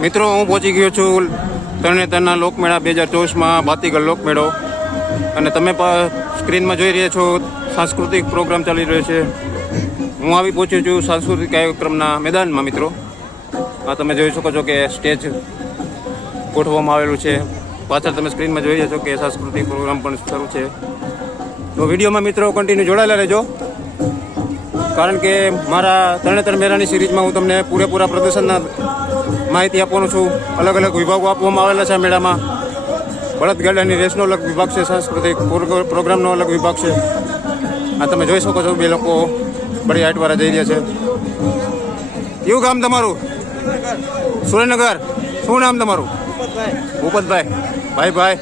મિત્રો હું પહોંચી ગયો છું તરણેતરના લોકમેળા 2024માં ભાતીગળ લોકમેળો અને તમે સ્ક્રીનમાં જોઈ રહ્યા છો સાંસ્કૃતિક પ્રોગ્રામ ચાલી રહ્યો છે. હું આવી પહોંચ્યો છું સાંસ્કૃતિક કાર્યક્રમના મેદાનમાં. મિત્રો આ તમે જોઈ શકો છો કે સ્ટેજ ગોઠવવામાં આવેલું છે. પાછળ તમે સ્ક્રીનમાં જોઈ રહ્યા છો કે સાંસ્કૃતિક પ્રોગ્રામ પણ શરૂ છે. તો વિડીયોમાં મિત્રો કન્ટિન્યુ જોડાયેલા રહેજો, કારણ કે મારા તરણેતર મેળાની સિરીઝમાં હું તમને પૂરેપૂરા પ્રદર્શનના માહિતી આપવાનું છું. અલગ અલગ વિભાગો આપવામાં આવેલા છે આ મેળામાં. બળદગાડાની રેસનો અલગ વિભાગ છે, સાંસ્કૃતિક પ્રોગ્રામનો અલગ વિભાગ છે. આ તમે જોઈ શકો છો બે લોકો બડી હાઇટવાળા જઈ રહ્યા છે. કયું ગામ તમારું? સુરેન્દ્રનગર. શું નામ તમારું? ભૂપતભાઈ. ભાઈ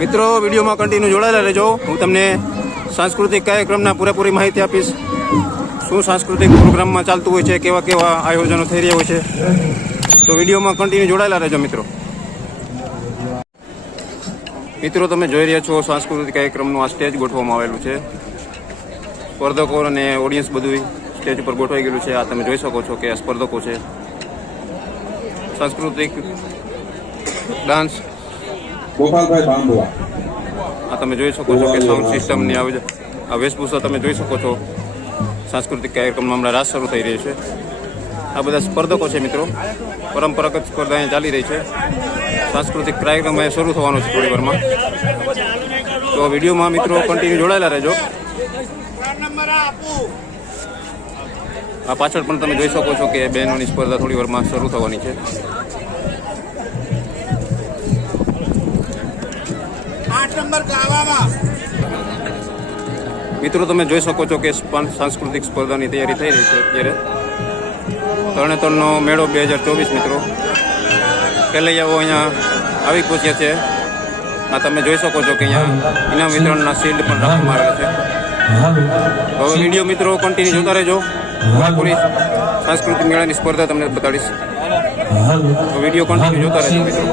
મિત્રો વિડીયોમાં કન્ટિન્યુ જોડાયેલા રહેજો. હું તમને સાંસ્કૃતિક કાર્યક્રમના પૂરેપૂરી માહિતી આપીશ. શું સાંસ્કૃતિક પ્રોગ્રામમાં ચાલતું હોય છે, કેવા કેવા આયોજનો થઈ રહ્યા હોય છે. તો વિડીયોમાં કન્ટિન્યુ જોડાયેલા રહેજો મિત્રો તમે જોઈ રહ્યા છો સાંસ્કૃતિક કાર્યક્રમનું આ સ્ટેજ ગોઠવવામાં આવેલું છે. સ્પર્ધકો અને ઓડિયન્સ બધું સ્ટેજ ઉપર ગોઠવાઈ ગયેલું છે. આ તમે જોઈ શકો છો કે આ સ્પર્ધકો છે. સાંસ્કૃતિક ડાન્સ આ તમે જોઈ શકો છો કે સાઉન્ડ સિસ્ટમની આ વેશભૂષા તમે જોઈ શકો છો. સાંસ્કૃતિક કાર્યક્રમમાં હમણાં રાસ શરૂ થઈ રહી છે. આ બધા સ્પર્ધકો છે મિત્રો. પરંપરાગત સ્પર્ધા અહીંયા ચાલી રહી છે. સાંસ્કૃતિક કાર્યક્રમ અહીંયા શરૂ થવાનો છે થોડી વારમાં. તો વિડીયોમાં મિત્રો કન્ટિન્યુ જોડાયેલા રહેજો. આ પાછળ પણ તમે જોઈ શકો છો કે બહેનોની સ્પર્ધા થોડી વારમાં શરૂ થવાની છે. મિત્રો તમે જોઈ શકો છો કે સાંસ્કૃતિક સ્પર્ધાની તૈયારી થઈ રહી છે અત્યારે. તરણેતરનો મેળો 2024 મિત્રો. ખેલૈયાઓ અહીંયા આવી પહોંચ્યા છે. આ તમે જોઈ શકો છો કે અહીંયા ઇનામ વિતરણના શિલ્ડ પણ રાખવામાં આવેલા છે. હવે વિડીયો મિત્રો કન્ટિન્યુ જોતા રહેજો. પૂરી સાંસ્કૃતિક મેળાની સ્પર્ધા તમને બતાડીશ. તો વિડીયો કન્ટિન્યુ જોતા રહેજો મિત્રો.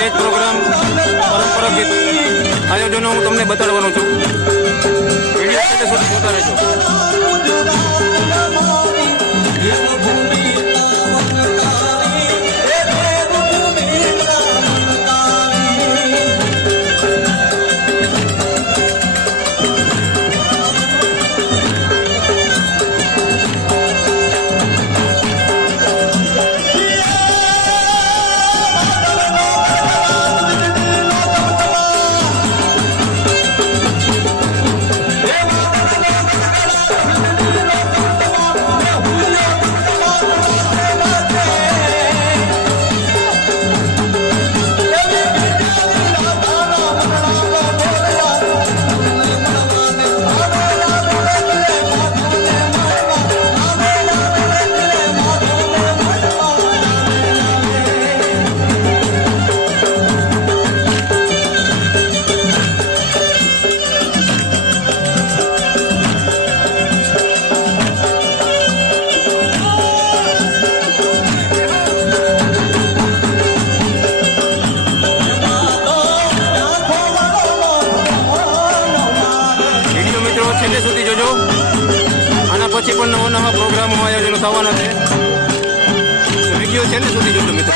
સ્ટેજ પ્રોગ્રામ પરંપરાગત આયોજનો હું તમને બતાડવાનો છું. વિડીયો સાથે સુધી જોતા રહેજો. છેલ્લે સુધી જોજો. આના પછી પણ નવા નવા પ્રોગ્રામો આયોજનો થવાના છે. વિડીયો છેલ્લે સુધી જોજો મિત્રો.